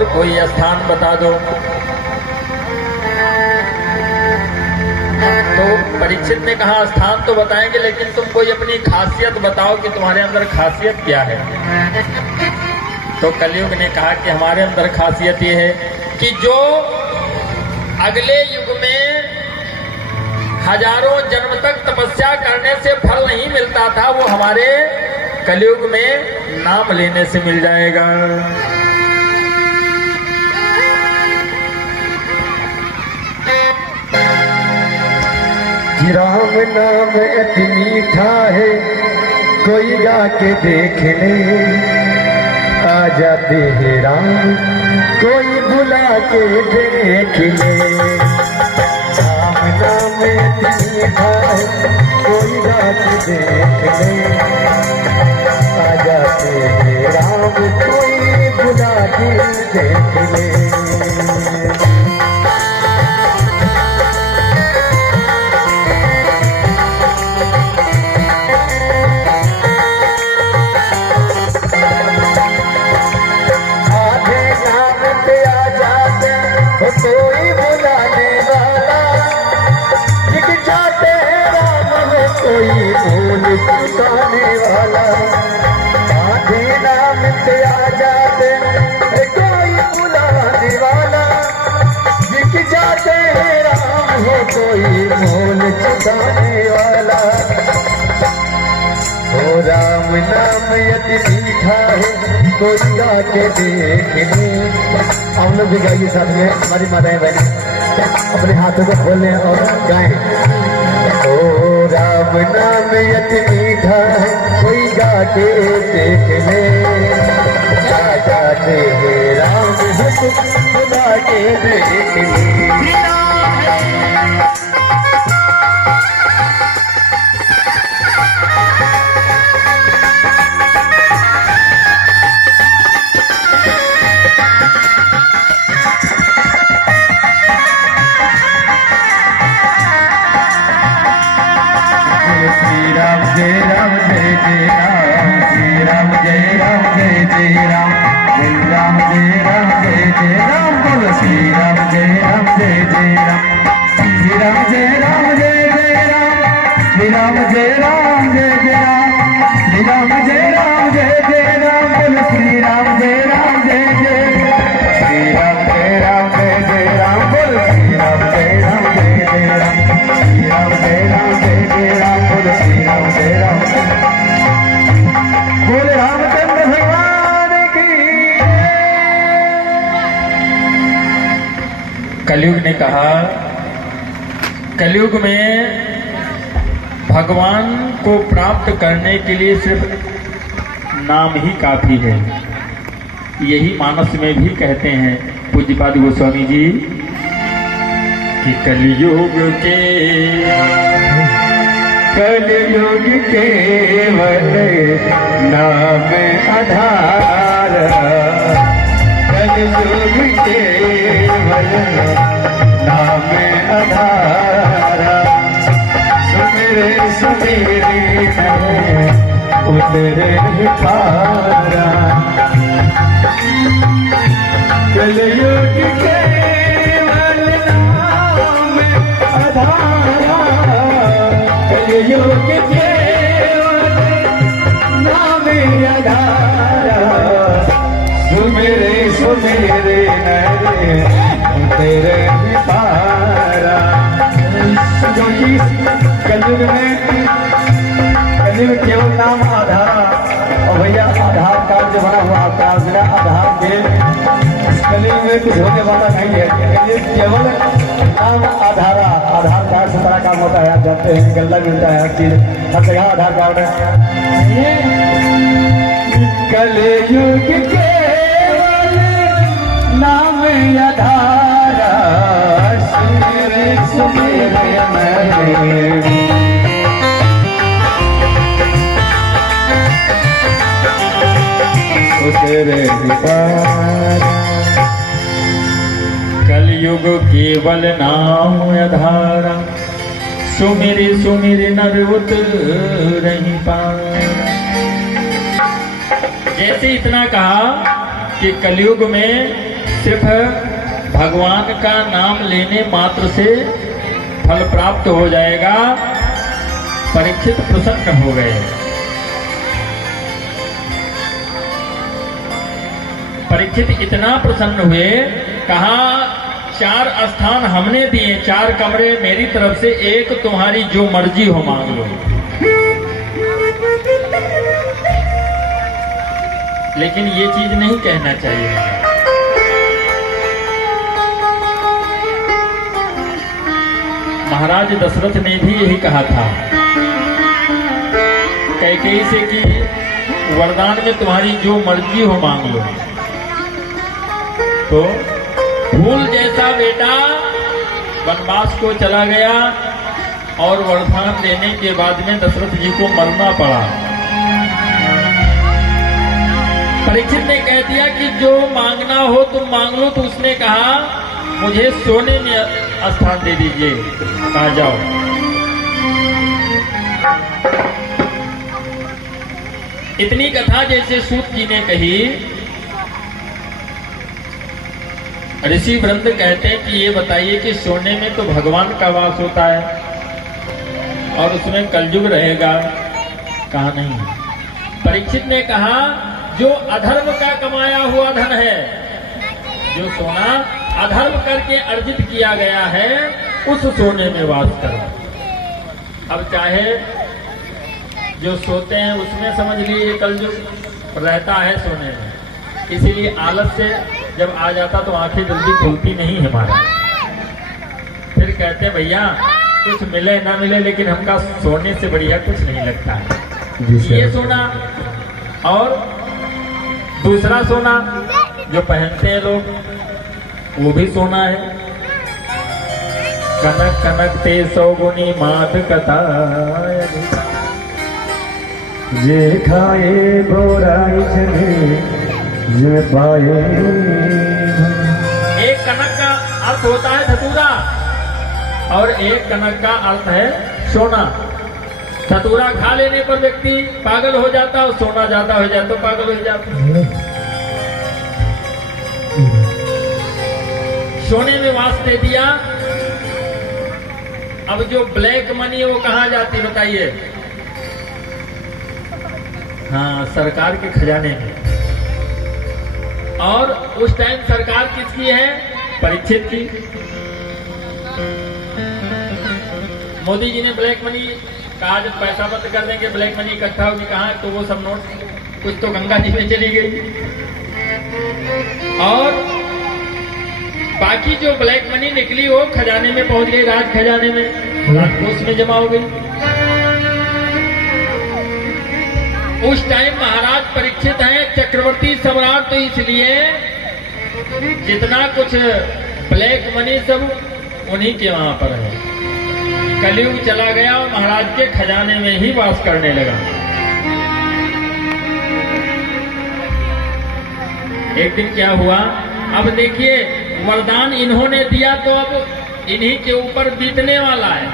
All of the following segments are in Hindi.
और कोई स्थान बता दो। तो परीक्षित ने कहा स्थान तो बताएंगे, लेकिन तुम कोई अपनी खासियत बताओ कि तुम्हारे अंदर खासियत क्या है। तो कलयुग ने कहा कि हमारे अंदर खासियत ये है कि जो अगले युग में हजारों जन्म तक तपस्या करने से फल नहीं मिलता था, वो हमारे कलयुग में नाम लेने से मिल जाएगा। राम नाम अति मीठा है, कोई गा के देख ले। आ जाते हैं राम, कोई बुला के देख ले। राम नाम अति मीठा है, कोई गा के देख ले। आ जाते हैं राम, कोई बुला के देख ले। कोई बुलाने वाला, दिख जाते हैं राम में कोई भूल चुकाने वाला। आधे नाम पे आ जाते कोई बुलाने वाला, दिख जाते हैं राम हो कोई भूल चुकाने वाला। ओ राम नाम अति मीठा है, कोई गा के देख ले। हम लोग भी गाइए साथ में, हमारी माताएं बहनें अपने हाथों को खोलें और गाएं। ओ राम नाम अति मीठा है, कोई गा के देख ले। आ जाते हैं राम को गा के देख ले। जय राम जय जय राम, श्री राम जय राम जय जय राम, जय राम जय राम जय जय राम। बोलो श्री राम जय राम जय जय राम, श्री राम जय राम जय जय राम, श्री राम जय राम जय जय राम, श्री राम जय राम जय जय राम। बोलो श्री राम जय राम जय जय, श्री राम जय राम जय जय राम। बोलो श्री राम जय राम जय जय राम, श्री राम जय राम जय जय राम। बोलो श्री राम जय राम। बोले रामचंद्र भगवान की। कलयुग ने कहा कलयुग में भगवान को प्राप्त करने के लिए सिर्फ नाम ही काफी है। यही मानस में भी कहते हैं पूज्यपाद गोस्वामी जी कि कलयुग केवल नाम आधार, कलयुग केवल नाम आधार। सुमिरे सुमिरे उतरे पारा, कलयुग केवल नाम आधार। कलयुग केवल नाम आधार। सुमेरे सुमेरे नरे तेरे पारा। जो कि कलयुग केवल नाम आधार। और भैया आधार कार्ड जो बना हुआ आपका, बिना आधार के कलयुग में कुछ होने वाला नहीं है। केवल नाम आधार कार्ड से सारा काम होता है। आप जानते हैं गल्ला मिलता है, हर चीज हर जगह आधार कार्ड है। कलयुग केवल नाम आधार। सुमेरे सुमेरे नरे उतरे पारा। कलयुग केवल नाम आधारा, सुमिर सुमिर नर उतरहि पारा। जैसे इतना कहा कि कलयुग में सिर्फ भगवान का नाम लेने मात्र से फल प्राप्त हो जाएगा। परीक्षित प्रसन्न हो गए। परीक्षित इतना प्रसन्न हुए, कहा 4 स्थान हमने दिए, 4 कमरे मेरी तरफ से, एक तुम्हारी जो मर्जी हो मांग लो। लेकिन ये चीज नहीं कहना चाहिए। महाराज दशरथ ने भी यही कहा था कैकेयी से कि वरदान में तुम्हारी जो मर्जी हो मांग लो। तो फूल जैसा बेटा वनवास को चला गया और वरदान देने के बाद में दशरथ जी को मरना पड़ा। परीक्षित ने कह दिया कि जो मांगना हो तुम मांग लो। तो उसने कहा मुझे सोने में स्थान दे दीजिए। कहा जाओ। इतनी कथा जैसे सूत जी ने कही, ऋषि वृंद कहते हैं कि ये बताइए कि सोने में तो भगवान का वास होता है और उसमें कलयुग रहेगा। कहा नहीं। परीक्षित ने कहा जो अधर्म का कमाया हुआ धन है, जो सोना अधर्म करके अर्जित किया गया है, उस सोने में वास करो। अब चाहे जो सोते हैं उसमें समझ लीजिए कलयुग रहता है सोने में, इसीलिए आलस से जब आ जाता तो आंखें जल्दी खुलती नहीं है हमारा। फिर कहते भैया कुछ मिले ना मिले लेकिन हमका सोने से बढ़िया कुछ नहीं लगता है। ये सोना और दूसरा सोना जो पहनते हैं लोग वो भी सोना है। कनक कनक ते 100 गुनी मात कथा जे खाए बोराई चले जे पाए। एक कनक का अर्थ होता है धतूरा और एक कनक का अर्थ है सोना। धतूरा खा लेने पर व्यक्ति पागल हो जाता और सोना ज्यादा हो जाता तो पागल हो जाता। सोने में वास दे दिया। अब जो ब्लैक मनी है वो कहाँ जाती बताइए? हाँ, सरकार के खजाने में। और उस टाइम सरकार किसकी है? परीक्षित की। मोदी जी ने ब्लैक मनी कहा जब पैसा बंद कर देंगे ब्लैक मनी इकट्ठा होगी कहाँ, तो वो सब नोट कुछ तो गंगा जी में चली गई और बाकी जो ब्लैक मनी निकली वो खजाने में पहुंच गई, राज खजाने में, राजकोष में जमा हो गई। उस टाइम महाराज परीक्षित हैं चक्रवर्ती सम्राट, तो इसलिए जितना कुछ ब्लैक मनी सब उन्हीं के वहां पर है। कलयुग चला गया और महाराज के खजाने में ही वास करने लगा। एक दिन क्या हुआ, अब देखिए वरदान इन्होंने दिया तो अब इन्हीं के ऊपर बीतने वाला है।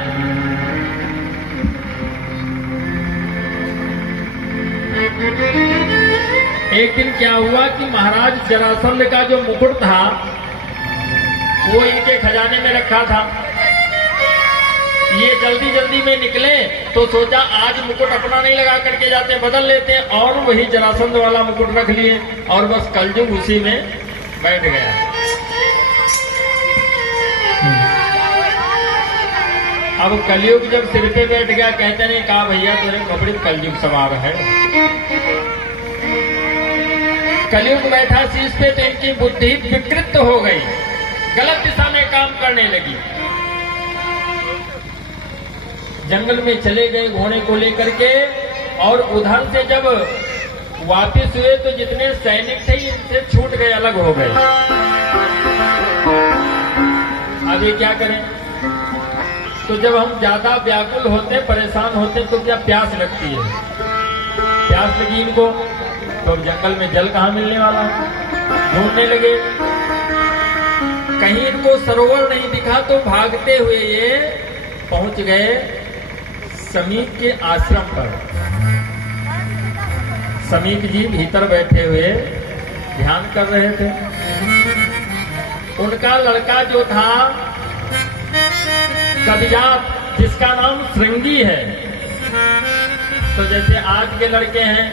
एक दिन क्या हुआ कि महाराज जरासंध का जो मुकुट था वो इनके खजाने में रखा था। ये जल्दी जल्दी में निकले तो सोचा आज मुकुट अपना नहीं लगा करके जाते, बदल लेते हैं, और वही जरासंध वाला मुकुट रख लिए और बस कलयुग उसी में बैठ गया। अब कलयुग जब सिर पे बैठ गया, कहते नहीं कहा भैया तेरे कपड़े कलयुग सवार है। कलयुग बैठा शीश पे तो इनकी बुद्धि विकृत हो गई, गलत दिशा में काम करने लगी। जंगल में चले गए घोड़े को लेकर के, और उधर से जब वापस हुए तो जितने सैनिक थे इनसे छूट गए, अलग हो गए। अब ये क्या करें? तो जब हम ज्यादा व्याकुल होते, परेशान होते तो क्या प्यास लगती है, प्यास लगी इनको तो अब जंगल में जल कहाँ मिलने वाला, ढूंढने लगे। कहीं इनको सरोवर नहीं दिखा तो भागते हुए ये पहुंच गए समीप के आश्रम पर। समीप जी भीतर बैठे हुए ध्यान कर रहे थे। उनका लड़का जो था कदिजात, जिसका नाम श्रृंगी है। तो जैसे आज के लड़के हैं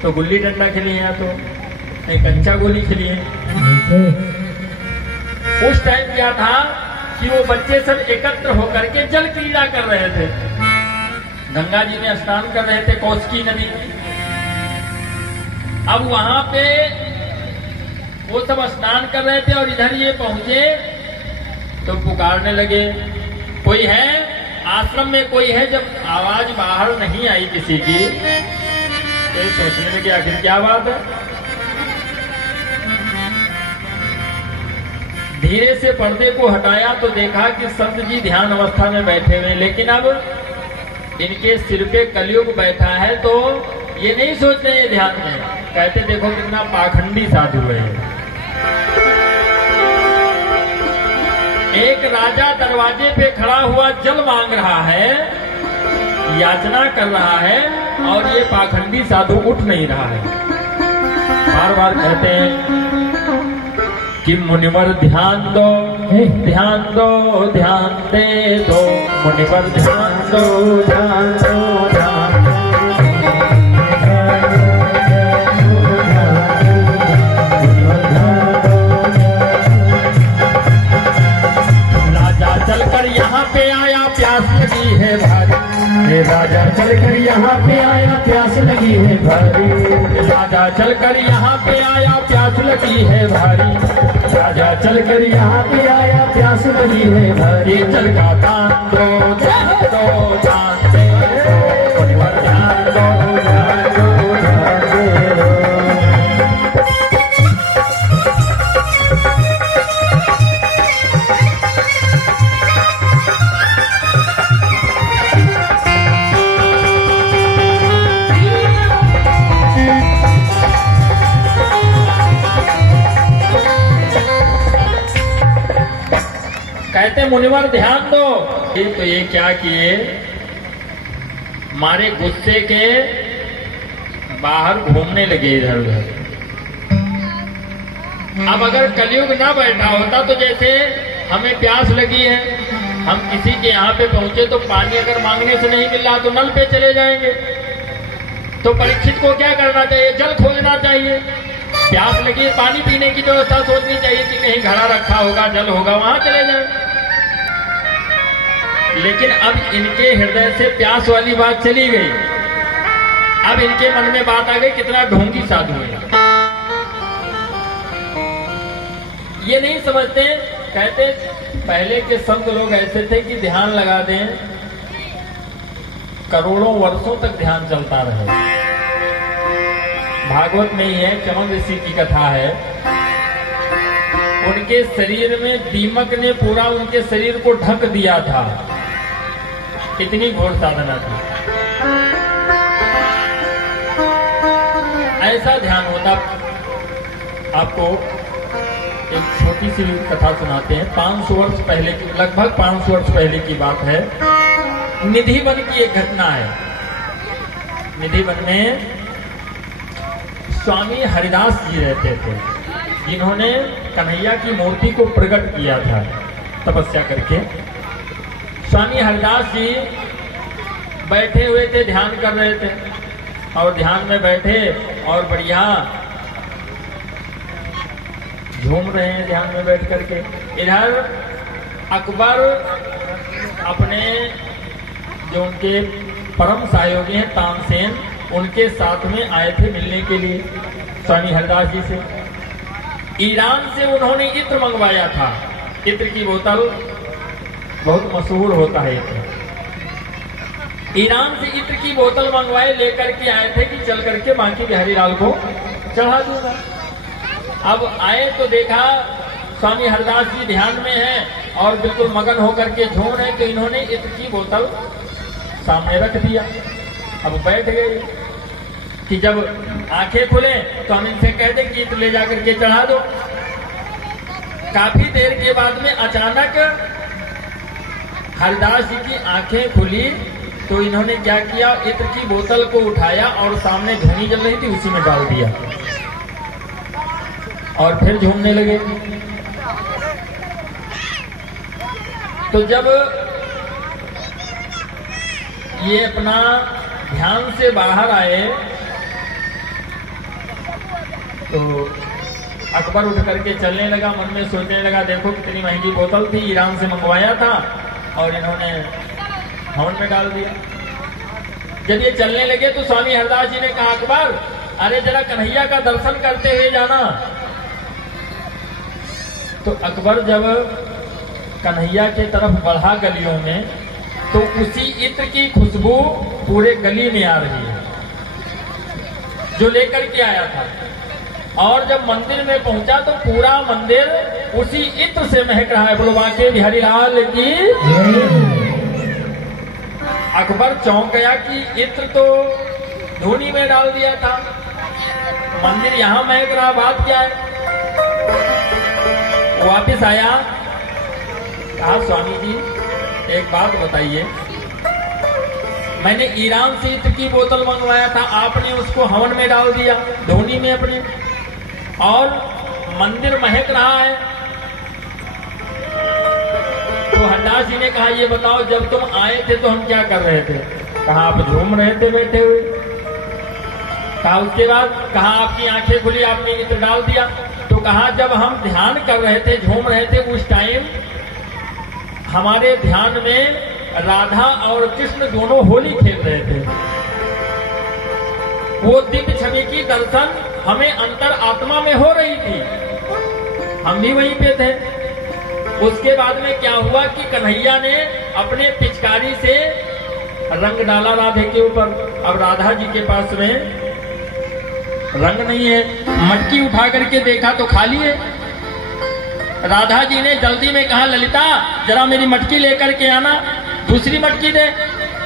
तो गुल्ली डंडा खेलिए या तो नहीं कंचा गोली खेलिए। उस टाइम क्या था कि वो बच्चे सब एकत्र होकर के जल क्रीड़ा कर रहे थे। गंगा जी में स्नान कर रहे थे, कौशिकी नदी में। अब वहां पे वो सब स्नान कर रहे थे और इधर ये पहुंचे तो पुकारने लगे, कोई है आश्रम में, कोई है। जब आवाज बाहर नहीं आई किसी की तो ये सोचने लगे आखिर क्या बात है। धीरे से पर्दे को हटाया तो देखा कि संत जी ध्यान अवस्था में बैठे हुए, लेकिन अब इनके सिर पे कलयुग बैठा है। तो ये नहीं सोच रहे ध्यान में, कहते देखो कितना पाखंडी साधु है। एक राजा दरवाजे पे खड़ा हुआ जल मांग रहा है, याचना कर रहा है, और ये पाखंडी साधु उठ नहीं रहा है। बार बार कहते हैं कि मुनिवर ध्यान दो, ध्यान दो, ध्यान दे दो, मुनिवर ध्यान दो, ध्यान दो, ध्यान दो। राजा चलकर यहाँ पे आया, प्यास लगी है भारी। राजा चलकर यहाँ पे आया, प्यास लगी है भारी। राजा चलकर यहाँ पे आया, प्यास लगी है भारी। राजा चलकर यहाँ पे आया, प्यास लगी है भारी। ये जल का दान दो, ध्यान दो, ध्यान दे दो, मुनिवर ध्यान दो, ध्यान दो, ध्यान दे दो। कहते मुनिवर ध्यान दो। तो ये क्या किए, मारे गुस्से के बाहर घूमने लगे इधर उधर। अब अगर कलयुग ना बैठा होता तो जैसे हमें प्यास लगी है, हम किसी के यहाँ पे पहुंचे तो पानी अगर मांगने से नहीं मिल रहा तो नल पे चले जाएंगे। तो परीक्षित को क्या करना चाहिए, जल खोजना चाहिए। प्यास लगी, पानी पीने की व्यवस्था सोचनी चाहिए कि कहीं घड़ा रखा होगा, जल होगा, वहां चले जाए। लेकिन अब इनके हृदय से प्यास वाली बात चली गई। अब इनके मन में बात आ गई कितना ढोंगी साधु है, ये नहीं समझते। कहते पहले के संत लोग ऐसे थे कि ध्यान लगा दें, करोड़ों वर्षों तक ध्यान चलता रहे। भागवत में ही है, चमन ऋषि की कथा है। उनके शरीर में दीमक ने पूरा उनके शरीर को ढक दिया था, इतनी घोर साधना थी। ऐसा ध्यान होता। आपको एक छोटी सी कथा सुनाते हैं। 500 वर्ष पहले की, लगभग 500 वर्ष पहले की बात है। निधिवन की एक घटना है। निधिवन में स्वामी हरिदास जी रहते थे, जिन्होंने कन्हैया की मूर्ति को प्रकट किया था तपस्या करके। स्वामी हरिदास जी बैठे हुए थे, ध्यान कर रहे थे, और ध्यान में बैठे और बढ़िया झूम रहे हैं ध्यान में बैठ करके। इधर अकबर अपने जो उनके परम सहयोगी हैं तानसेन, उनके साथ में आए थे मिलने के लिए स्वामी हरिदास जी से। ईरान से उन्होंने इत्र मंगवाया था। इत्र की बोतल बहुत मशहूर होता है इत्र। ईरान से इत्र की बोतल मंगवाए, लेकर के आए थे कि चल करके बांकी बिहारी लाल को चढ़ा दूंगा। अब आए तो देखा स्वामी हरिदास जी ध्यान में हैं और बिल्कुल मगन होकर के झूम रहे, तो इन्होंने इत्र की बोतल सामने रख दिया। अब बैठ गए कि जब आंखें खुले तो हम इनसे कहते कि इत्र ले जाकर के चढ़ा दो। काफी देर के बाद में अचानक हरिदास जी की आंखें खुली तो इन्होंने क्या किया, इत्र की बोतल को उठाया और सामने धुनी जल रही थी उसी में डाल दिया। और फिर झूमने लगे। तो जब ये अपना ध्यान से बाहर आए तो अकबर उठ करके चलने लगा। मन में सोचने लगा, देखो कितनी महंगी बोतल थी, ईरान से मंगवाया था और इन्होंने हवन में डाल दिया। जब ये चलने लगे तो स्वामी हरदास जी ने कहा, अकबर अरे जरा कन्हैया का दर्शन करते हुए जाना। तो अकबर जब कन्हैया के तरफ बढ़ा गलियों में तो उसी इत्र की खुशबू पूरे गली में आ रही है जो लेकर के आया था। और जब मंदिर में पहुंचा तो पूरा मंदिर उसी इत्र से महक रहा है। बोलो बांके बिहारी लाल की। अकबर चौंक गया कि इत्र तो धूनी में डाल दिया था, मंदिर यहां महक रहा, बात क्या है। वापिस आया, कहा स्वामी जी एक बात बताइए, मैंने ईरान से इत्र की बोतल मंगवाया था, आपने उसको हवन में डाल दिया धोनी में अपने, और मंदिर महक रहा है। तो हरदास जी ने कहा, ये बताओ जब तुम आए थे तो हम क्या कर रहे थे। कहा आप झूम रहे थे बैठे हुए। कहा उसके बाद, कहा आपकी आंखें खुली, आपने इत्र डाल दिया। तो कहा जब हम ध्यान कर रहे थे, झूम रहे थे, उस टाइम हमारे ध्यान में राधा और कृष्ण दोनों होली खेल रहे थे। वो दिव्य छवि की दर्शन हमें अंतर आत्मा में हो रही थी, हम भी वहीं पे थे। उसके बाद में क्या हुआ कि कन्हैया ने अपने पिचकारी से रंग डाला राधे के ऊपर। अब राधा जी के पास में रंग नहीं है, मटकी उठा करके देखा तो खाली है। राधा जी ने जल्दी में कहा, ललिता जरा मेरी मटकी लेकर के आना, दूसरी मटकी दे।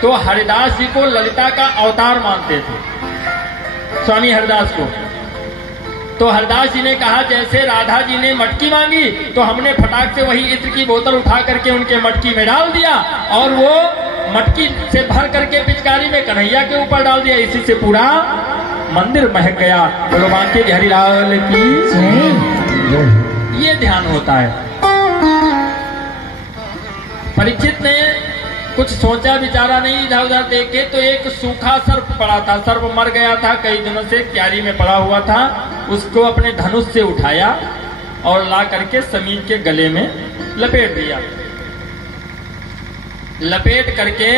तो हरिदास जी को ललिता का अवतार मानते थे स्वामी हरदास को। तो हरदास जी ने कहा, जैसे राधा जी ने मटकी मांगी तो हमने फटाक से वही इत्र की बोतल उठा करके उनके मटकी में डाल दिया, और वो मटकी से भर करके पिचकारी में कन्हैया के ऊपर डाल दिया। इसी से पूरा मंदिर महक गया। बोलो बांके बिहारी लाल की। ये ध्यान होता है। परीक्षित ने कुछ सोचा विचारा नहीं, इधर उधर देखे तो एक सूखा सर्प पड़ा था। सर्प मर गया था, कई दिनों से क्यारी में पड़ा हुआ था। उसको अपने धनुष से उठाया और ला करके समीर के गले में लपेट दिया। लपेट करके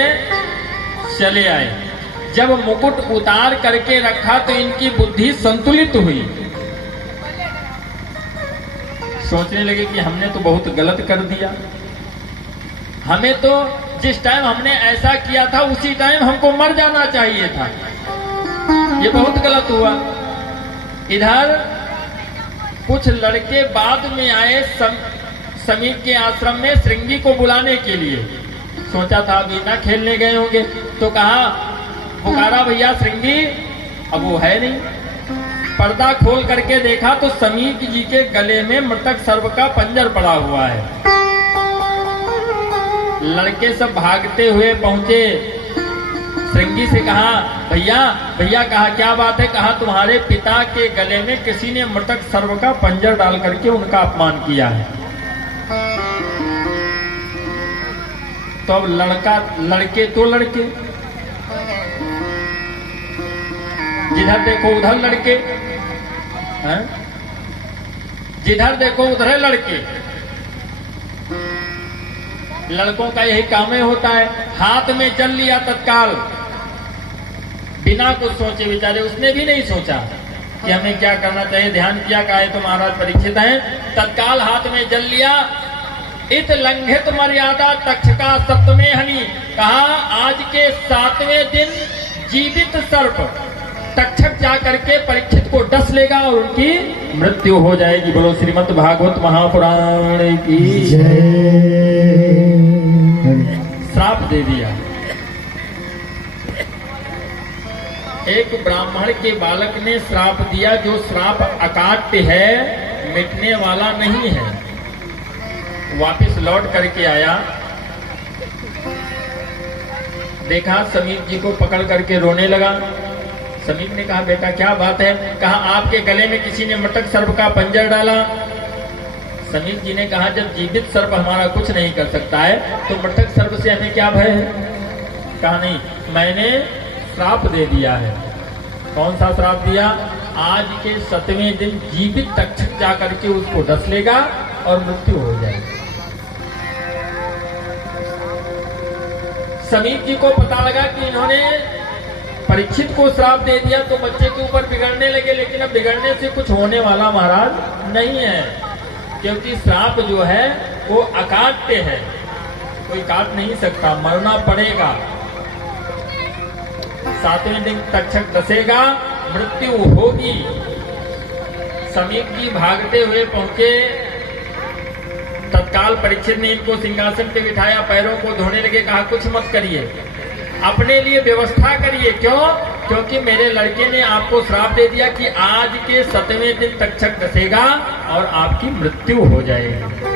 चले आए। जब मुकुट उतार करके रखा तो इनकी बुद्धि संतुलित हुई। सोचने लगे कि हमने तो बहुत गलत कर दिया, हमें तो जिस टाइम हमने ऐसा किया था उसी टाइम हमको मर जाना चाहिए था, ये बहुत गलत हुआ। इधर कुछ लड़के बाद में आए समीर के आश्रम में श्रृंगी को बुलाने के लिए। सोचा था वीणा खेलने गए होंगे, तो कहा पुकारा भैया श्रृंगी, अब वो है नहीं। पर्दा खोल करके देखा तो समीर जी के गले में मृतक सर्प का पंजर पड़ा हुआ है। लड़के सब भागते हुए पहुंचे, श्रृंगी से कहा भैया भैया, कहा क्या बात है। कहा तुम्हारे पिता के गले में किसी ने मृतक सर्प का पंजर डाल करके उनका अपमान किया है। तो अब लड़के तो लड़के, जिधर देखो उधर लड़के हैं, जिधर देखो उधर लड़के। लड़कों का यही काम ही होता है, हाथ में चल लिया तत्काल, बिना कुछ सोचे विचारे। उसने भी नहीं सोचा कि हमें क्या करना चाहिए, ध्यान किया काहे तो महाराज परीक्षित हैं, तत्काल हाथ में जल लिया। इत लंघित मर्यादा तक्षका सप्तमे हनि। कहा आज के 7वें दिन जीवित सर्प तक्षक जा करके परीक्षित को डस लेगा और उनकी मृत्यु हो जाएगी। बोलो श्रीमद् भागवत महापुराण की जय। श्राप दे दिया। एक ब्राह्मण के बालक ने श्राप दिया, जो श्राप अकाट्य है, मिटने वाला नहीं है। वापिस लौट करके आया, देखा समीर जी को पकड़ करके रोने लगा। समीप ने कहा बेटा क्या बात है? कहा आपके गले में किसी ने मटक सर्प का पंजर डाला। समीप जी ने कहा जब जीवित सर्प हमारा कुछ नहीं कर सकता है तो मटक सर्प से हमें क्या भय है? कहा नहीं, मैंने श्राप दे दिया है। कौन सा श्राप दिया? आज के 7वें दिन जीवित तक्षक जाकर के उसको डस लेगा और मृत्यु हो जाएगी। समीप जी को पता लगा कि इन्होंने परीक्षित को श्राप दे दिया तो बच्चे के ऊपर बिगड़ने लगे, लेकिन अब बिगड़ने से कुछ होने वाला महाराज नहीं है, क्योंकि श्राप जो है वो अकाट्य है, कोई काट नहीं सकता, मरना पड़ेगा। 7वें दिन तक्षक डसेगा, मृत्यु होगी। समीप जी भागते हुए पहुंचे। तत्काल परीक्षित ने इनको सिंहासन पे बिठाया, पैरों को धोने लगे, कहा कुछ मत करिए, अपने लिए व्यवस्था करिए। क्यों? क्योंकि मेरे लड़के ने आपको श्राप दे दिया कि आज के 7वें दिन तक्षक डसेगा और आपकी मृत्यु हो जाएगी।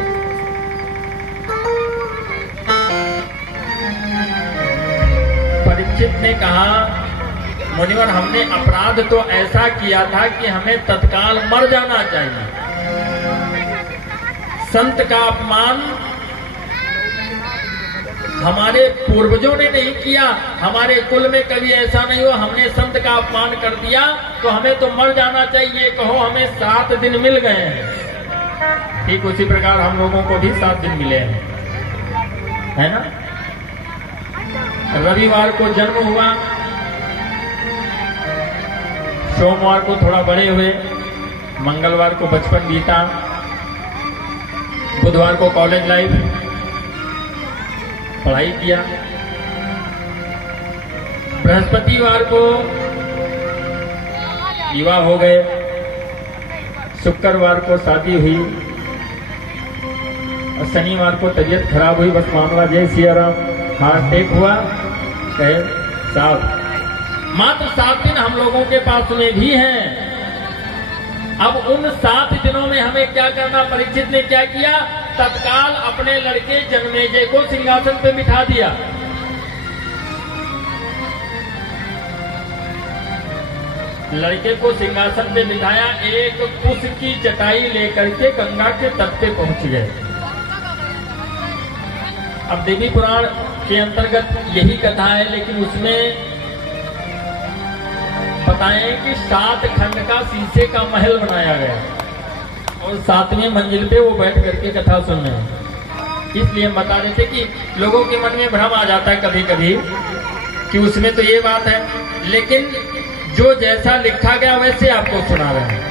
परीक्षित ने कहा मुनिवर हमने अपराध तो ऐसा किया था कि हमें तत्काल मर जाना चाहिए। संत का अपमान हमारे पूर्वजों ने नहीं किया, हमारे कुल में कभी ऐसा नहीं हुआ, हमने संत का अपमान कर दिया तो हमें तो मर जाना चाहिए। कहो हमें 7 दिन मिल गए हैं, ठीक उसी प्रकार हम लोगों को भी 7 दिन मिले हैं, है ना। रविवार को जन्म हुआ, सोमवार को थोड़ा बड़े हुए, मंगलवार को बचपन बीता, बुधवार को कॉलेज लाइफ, पढ़ाई किया, बृहस्पतिवार को विवाह हो गए, शुक्रवार को शादी हुई और शनिवार को तबीयत खराब हुई। बस मामला जय सिया राम, हार्ट अटैक हुआ, कहे साहब। मात्र 7 दिन हम लोगों के पास में भी हैं। अब उन 7 दिनों में हमें क्या करना? परीक्षित ने क्या किया? तत्काल अपने लड़के जन्मेजय को सिंहासन पे बिठा दिया। लड़के को सिंहासन पे बिठाया, एक कुश की चटाई लेकर के गंगा के तट पे पहुंच गए। अब देवी पुराण के अंतर्गत यही कथा है, लेकिन उसमें बताएं कि 7 खंड का शीशे का महल बनाया गया और 7वें मंजिल पे वो बैठ करके कथा सुन रहे हैं। इसलिए हम बता रहे थे कि लोगों के मन में भ्रम आ जाता है कभी कभी कि उसमें तो ये बात है, लेकिन जो जैसा लिखा गया वैसे आपको सुना रहे हैं।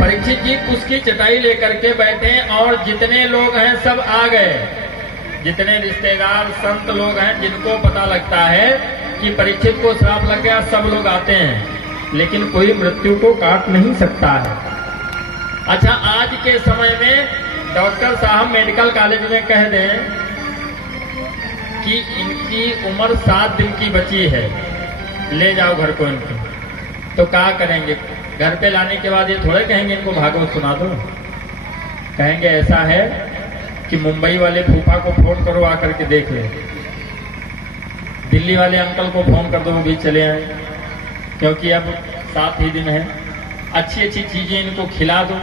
परीक्षित जी उसकी चटाई लेकर के बैठे और जितने लोग हैं सब आ गए, जितने रिश्तेदार संत लोग हैं जिनको पता लगता है कि परीक्षित को श्राप लग गया, सब लोग आते हैं, लेकिन कोई मृत्यु को काट नहीं सकता है। अच्छा, आज के समय में डॉक्टर साहब मेडिकल कॉलेज में कह दें कि इनकी उम्र 7 दिन की बची है, ले जाओ घर को इनकी, तो क्या करेंगे? घर पे लाने के बाद ये थोड़े कहेंगे इनको भागवत सुना दो, कहेंगे ऐसा है कि मुंबई वाले फूफा को फोन करो आकर के देख ले, दिल्ली वाले अंकल को फोन कर दो वो भी चले आए, क्योंकि अब 7 ही दिन है, अच्छी अच्छी चीजें इनको खिला दो,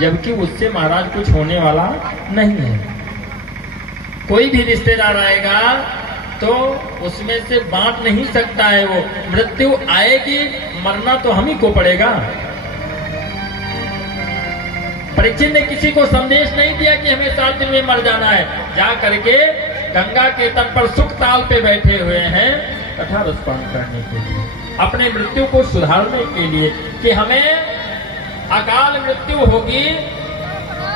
जबकि उससे महाराज कुछ होने वाला नहीं है। कोई भी रिश्तेदार आएगा तो उसमें से बांट नहीं सकता है, वो मृत्यु आएगी, मरना तो हम ही को पड़ेगा। परीक्षित ने किसी को संदेश नहीं दिया कि हमें 7 दिन में मर जाना है, जा करके गंगा के तट पर सुख ताल पे बैठे हुए हैं कथा रसपान करने के लिए, अपने मृत्यु को सुधारने के लिए कि हमें अकाल मृत्यु होगी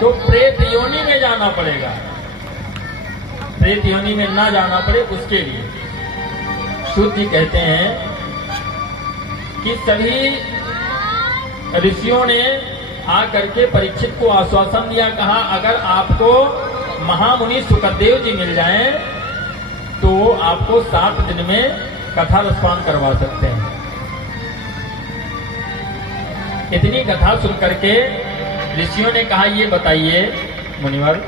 तो प्रेत योनि में जाना पड़ेगा, प्रेत योनि में ना जाना पड़े उसके लिए। सूत जी कहते हैं कि सभी ऋषियों ने आकर के परीक्षित को आश्वासन दिया, कहा अगर आपको महामुनि सुखदेव जी मिल जाएं तो आपको 7 दिन में कथा रसपान करवा सकते हैं। इतनी कथा सुन करके ऋषियों ने कहा ये बताइए मुनिवर,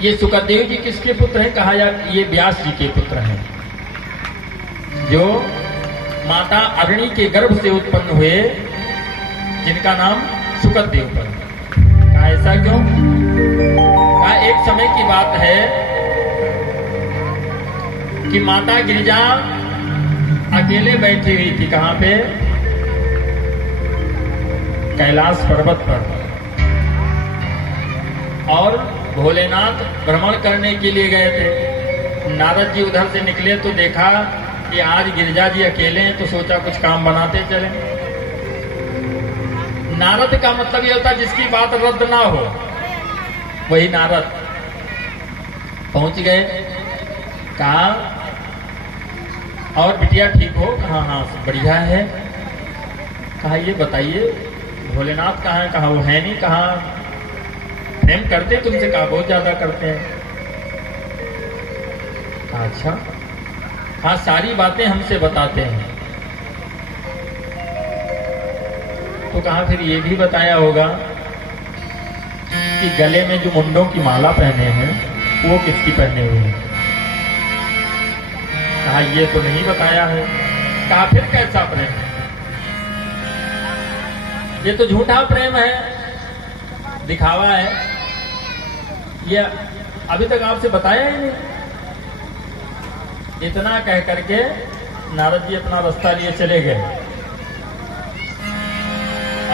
ये सुखदेव जी किसके पुत्र हैं? कहा यार ये व्यास जी के पुत्र हैं। जो माता अग्नि के गर्भ से उत्पन्न हुए, जिनका नाम सुकदेव पड़े। कहा ऐसा क्यों? कहा एक समय की बात है कि माता गिरिजा अकेले बैठी हुई थी। कहां पे? कैलाश पर्वत पर। और भोलेनाथ भ्रमण करने के लिए गए थे। नारद जी उधर से निकले तो देखा कि आज गिरिजा जी अकेले हैं, तो सोचा कुछ काम बनाते चले। नारद का मतलब यह होता है जिसकी बात रद्द ना हो, वही नारद। पहुंच गए, कहा और बिटिया ठीक हो? कहा हाँ बढ़िया है। कहा ये बताइए भोलेनाथ कहाँ है? कहा वो है नहीं। कहा प्रेम करते तुमसे? कहा बहुत ज्यादा करते हैं। कहा अच्छा, हाँ सारी बातें हमसे बताते हैं। तो कहा फिर ये भी बताया होगा कि गले में जो मुंडों की माला पहने हैं वो किसकी पहने हुए हैं? कहा ये तो नहीं बताया है। कहा फिर कैसा प्रेम है? ये तो झूठा प्रेम है, दिखावा है। ये अभी तक आपसे बताया ही नहीं। इतना कह करके नारद जी अपना रास्ता लिए चले गए।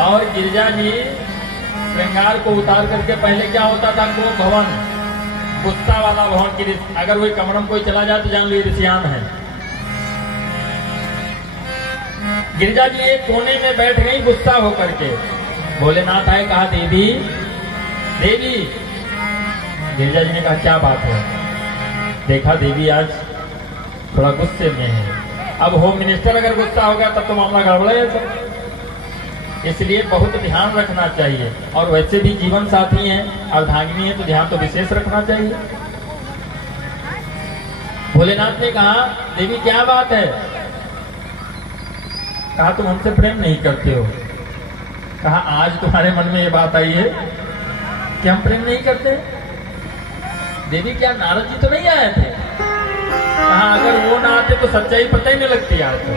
और गिरिजा जी श्रृंगार को उतार करके, पहले क्या होता था को भवन, गुस्सा वाला भवन की, अगर वही कमरम कोई चला जाए तो जान लो ऋषियान है। गिरिजा जी एक कोने में बैठ गई गुस्सा होकर के। भोलेनाथ आए, कहा देवी देवी। गिरिजा जी ने कहा क्या बात है? देखा देवी आज थोड़ा गुस्से में है। अब होम मिनिस्टर अगर गुस्सा हो गया तब तो मामला गड़बड़ है सब। इसलिए बहुत ध्यान रखना चाहिए। और वैसे भी जीवन साथी हैं, अर्धांगिनी है, तो ध्यान तो विशेष रखना चाहिए। भोलेनाथ ने कहा देवी क्या बात है? कहा तुम हमसे प्रेम नहीं करते हो। कहा आज तुम्हारे मन में ये बात आई है कि हम प्रेम नहीं करते? देवी क्या नारद जी तो नहीं आए थे? कहा अगर वो ना आते तो सच्चाई पता ही नहीं लगती आज तो।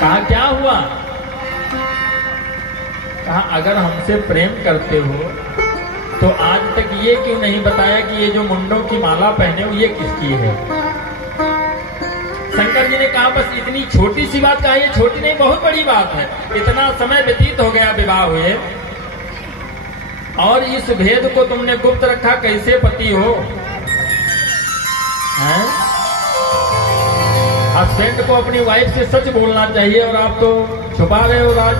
कहा क्या हुआ? कहा अगर हमसे प्रेम करते हो तो आज तक ये क्यों नहीं बताया कि ये जो मुंडों की माला पहने हो ये किसकी है? शंकर जी ने कहा बस इतनी छोटी सी बात। कहा ये छोटी नहीं बहुत बड़ी बात है। इतना समय व्यतीत हो गया विवाह हुए और इस भेद को तुमने गुप्त रखा, कैसे पति हो? हस्बैंड को अपनी वाइफ से सच बोलना चाहिए और आप तो छुपा रहे हो राज।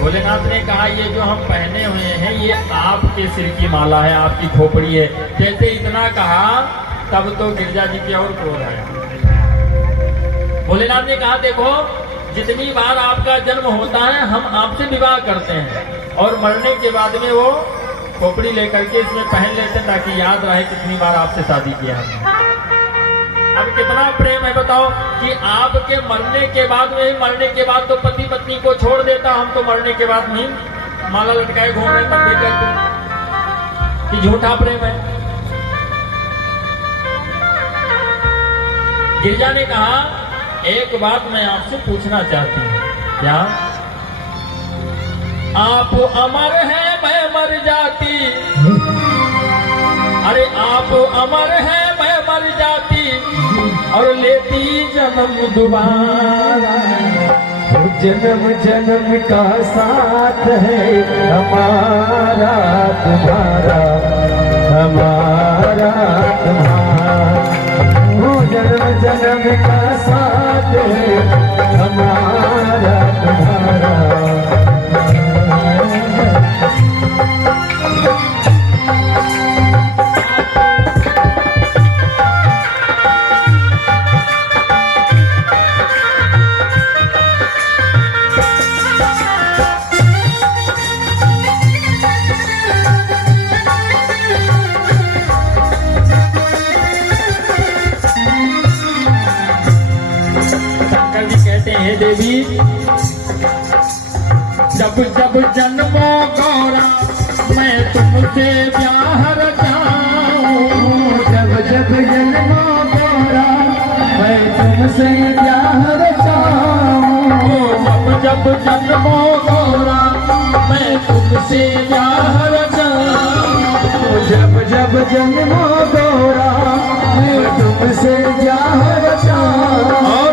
भोलेनाथ ने कहा ये जो हम पहने हुए हैं ये आपके सिर की माला है, आपकी खोपड़ी है। जैसे इतना कहा तब तो गिरिजा जी की और क्रोध आया। भोलेनाथ ने कहा देखो जितनी बार आपका जन्म होता है हम आपसे विवाह करते हैं और मरने के बाद में वो खोपड़ी लेकर के इसमें पहन लेते हैं ताकि याद रहे कितनी बार आपसे शादी किया हमने। अब कितना प्रेम है बताओ कि आपके मरने के बाद में, मरने के बाद तो पति पत्नी को छोड़ देता, हम तो मरने के बाद नहीं माला लटकाए घूम रहे तब भी करते कि झूठा प्रेम है। गिरिजा ने कहा एक बात मैं आपसे पूछना चाहती हूँ। क्या? आप अमर हैं मैं मर जाती। अरे आप अमर हैं मैं मर जाती और लेती जन्म दोबारा। जन्म जन्म का साथ है हमारा तुम्हारा, हमारा तुम्हारा। जन्म जन्म का साथ है हमारा तुम्हारा। देवी जब जब जन्मों गौरा मैं तुमसे प्यार तुमसे ब्याह रचाऊं। जब जन्मो गौरा मैं तुमसे ब्याह रचाऊं। जब जब जन्मो गौरा मैं तुमसे ब्याह रचाऊं। और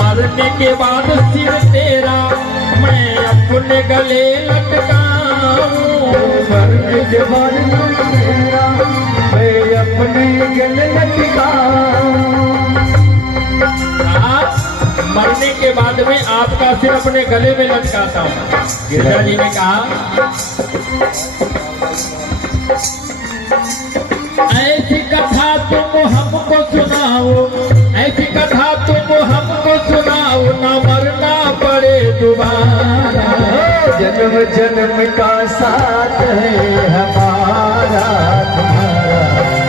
मरने के बाद सिर तेरा मैं अपने गले लटकाऊं। मरने के बाद सिर तेरा मैं अपने गले लटकाऊं। मरने के बाद में आपका सिर अपने गले में लटकाता हूँ। गिरजा जी ने कहा ऐसी कथा तुम हमको सुनाओ, ऐसी कथा तुम हमको सुनाओ, न मरना पड़े दोबारा। जन्म जन्म का साथ है हमारा तुम्हारा,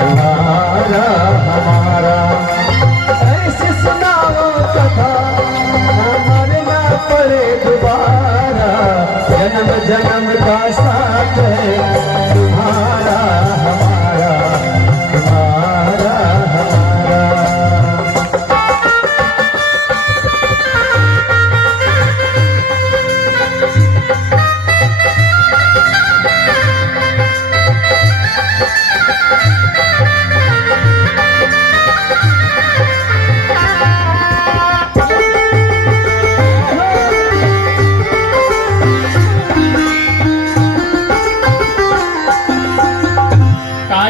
तुम्हारा हमारा। ऐसे सुनाओ कथा न मरना पड़े दोबारा। जन्म जन्म का साथ है तुम्हारा हमारा, तुम्हारा हमारा।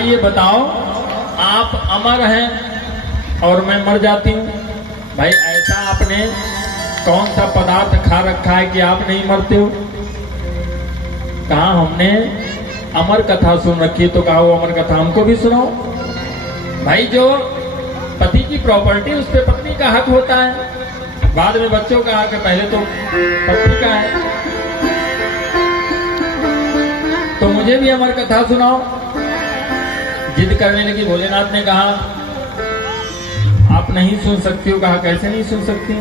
ये बताओ आप अमर हैं और मैं मर जाती हूँ। भाई ऐसा आपने कौन सा पदार्थ खा रखा है कि आप नहीं मरते हो? कहा हमने अमर कथा सुन रखी, तो कहा वो अमर कथा हमको भी सुनाओ। भाई जो पति की प्रॉपर्टी उस पर पत्नी का हक होता है, बाद में बच्चों का हक है, पहले तो पत्नी का है। तो मुझे भी अमर कथा सुनाओ। जिद करने लगी। भोलेनाथ ने कहा आप नहीं सुन सकती हो। कहा कैसे नहीं सुन सकती हो?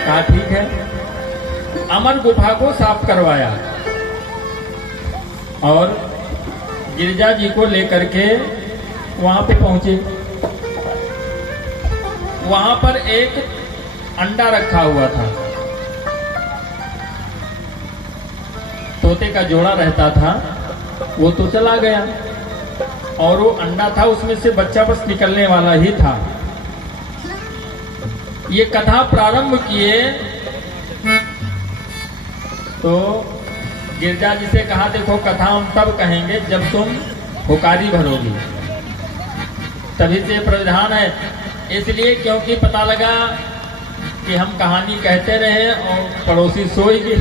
कहा ठीक है। अमर गुफा को साफ करवाया और गिरिजा जी को लेकर के वहां पे पहुंचे। वहां पर एक अंडा रखा हुआ था, तोते का जोड़ा रहता था, वो तो चला गया और वो अंडा था, उसमें से बच्चा बस निकलने वाला ही था। ये कथा प्रारंभ किए तो गिरजा जी से कहा देखो कथा हम तब कहेंगे जब तुम हुकारी भरोगी, तभी से प्रावधान है। इसलिए क्योंकि पता लगा कि हम कहानी कहते रहे और पड़ोसी सोएगी,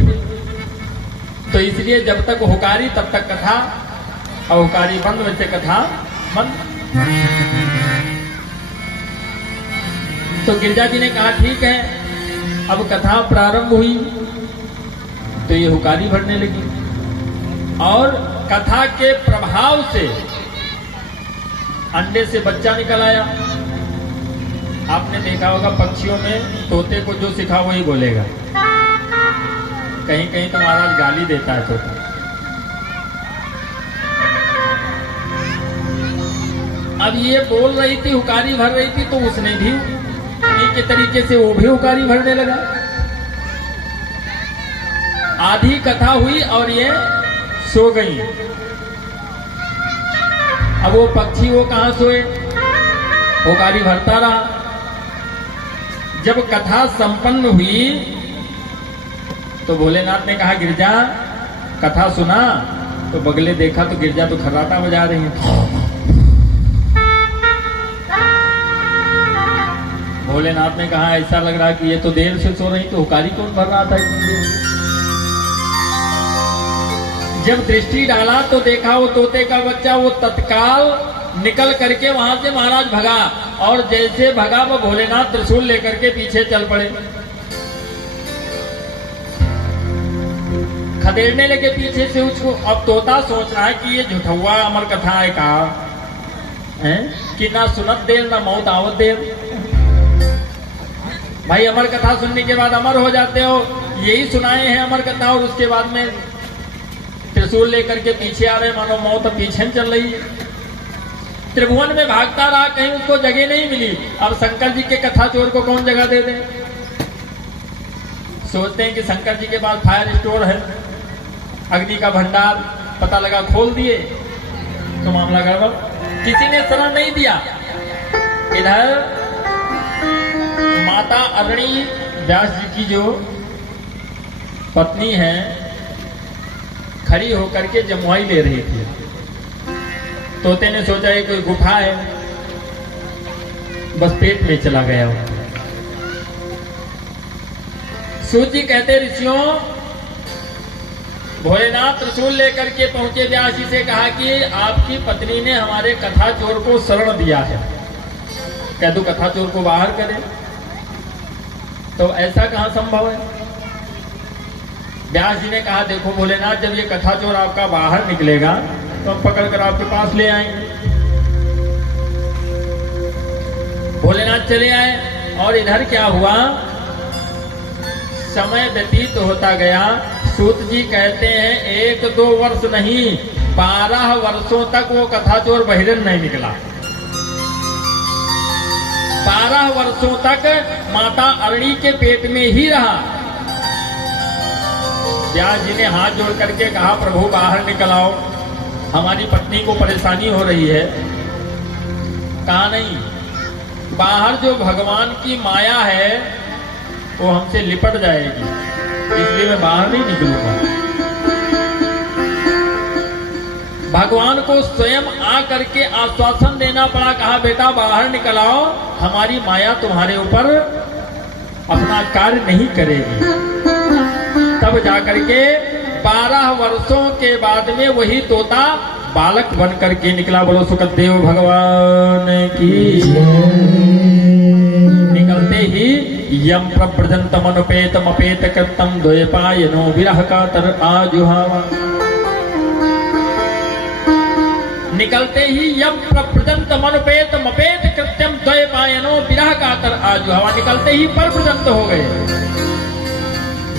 तो इसलिए जब तक हुकारी तब तक कथा, और हुकारी बंद वैसे कथा बंद। तो गिरजा जी ने कहा ठीक है। अब कथा प्रारंभ हुई तो ये हुकारी भरने लगी और कथा के प्रभाव से अंडे से बच्चा निकल आया। आपने देखा होगा पक्षियों में तोते को जो सिखा वही बोलेगा। कहीं कहीं तो महाराज गाली देता है तोता। अब ये बोल रही थी, हुकारी भर रही थी, तो उसने भी उन्हीं के तरीके से वो भी हुकारी भरने लगा। आधी कथा हुई और ये सो गई। अब वो पक्षी वो कहां सोए, हुकारी भरता रहा। जब कथा संपन्न हुई तो भोलेनाथ ने कहा गिरजा कथा सुना, तो बगले देखा तो गिरजा तो खर्राटा बजा रही है। भोलेनाथ ने कहा ऐसा लग रहा कि ये तो देर से सो रही, तो हुकारी कौन भर रहा था? जब दृष्टि डाला तो देखा वो तोते का बच्चा, वो तत्काल निकल करके वहां से महाराज भगा, और जैसे भगा वो भोलेनाथ त्रिशूल लेकर के पीछे चल पड़े। खदेड़ने लगे पीछे से उसको। अब तोता सोच रहा है कि ये झूठुआ अमर कथा है, कहा है कि ना सुनत देर ना मौत आवत देर। भाई अमर कथा सुनने के बाद अमर हो जाते हो, यही सुनाए हैं अमर कथा, और उसके बाद में त्रिशूल लेकर के पीछे आ रहे, मानो मौत पीछे चल रही है। त्रिभुवन में भागता रहा, कहीं उसको जगह नहीं मिली। अब शंकर जी के कथा चोर को कौन जगह दे दे? सोचते हैं कि शंकर जी के पास फायर स्टोर है, अग्नि का भंडार, पता लगा खोल दिए तो मामला गड़बड़। किसी ने शरण नहीं दिया। इधर माता अरणी व्यास जी की जो पत्नी है, खड़ी होकर के जमुआई ले रही थी। तोते ने सोचा ये कोई गुफा है, बस पेट में चला गया। सूत जी कहते ऋषियों, भोलेनाथ त्रिशूल लेकर के पहुंचे व्यास जी से कहा कि आपकी पत्नी ने हमारे कथा चोर को शरण दिया है, कह दो कथा चोर को बाहर करे। तो ऐसा कहां संभव है? व्यास जी ने कहा देखो भोलेनाथ, जब ये कथा चोर आपका बाहर निकलेगा तो हम पकड़ कर आपके पास ले आएंगे। भोलेनाथ चले आए और इधर क्या हुआ, समय व्यतीत होता गया। सूत जी कहते हैं 1-2 वर्ष नहीं, 12 वर्षों तक वो कथा चोर बहिरन नहीं निकला। 12 वर्षों तक माता अरणी के पेट में ही रहा। व्यास जी ने हाथ जोड़ करके कहा प्रभु बाहर निकल आओ, हमारी पत्नी को परेशानी हो रही है। कहा नहीं, बाहर जो भगवान की माया है वो हमसे लिपट जाएगी, इसलिए मैं बाहर नहीं निकलूंगा। भगवान को स्वयं आ करके आश्वासन देना पड़ा। कहा बेटा बाहर निकल आओ, हमारी माया तुम्हारे ऊपर अपना कार्य नहीं करेगी। तब जाकर के 12 वर्षों के बाद में वही तोता बालक बन करके निकला। बोलो सुखदेव भगवान की। निकलते ही यम प्रव्रजंतम अनुपेतम अपेत कृतम द्वैपायनो विरह कातर आजुहावा। निकलते ही यम प्रव्रजंतम अनुपेतम अपेत कृत्यम द्वैपायनो विरह कातर आजुहावा। निकलते ही परव्रजंत हो गए।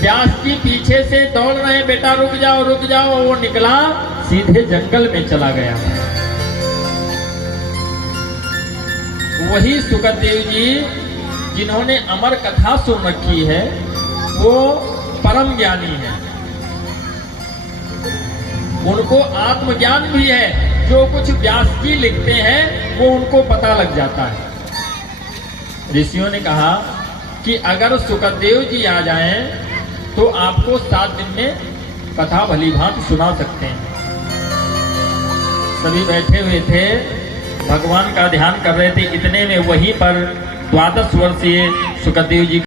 व्यास जी पीछे से दौड़ रहे, बेटा रुक जाओ रुक जाओ। वो निकला, सीधे जंगल में चला गया। वही सुखदेव जी जिन्होंने अमर कथा सुन रखी है, वो परम ज्ञानी है, उनको आत्मज्ञान भी है। जो कुछ व्यास जी लिखते हैं वो उनको पता लग जाता है। ऋषियों ने कहा कि अगर सुखदेव जी आ जाएं तो आपको 7 दिन में कथा भली भांति सुना सकते हैं। सभी बैठे हुए थे, भगवान का ध्यान कर रहे थे। इतने में वहीं पर 12 वर्षीय सुखदेव जी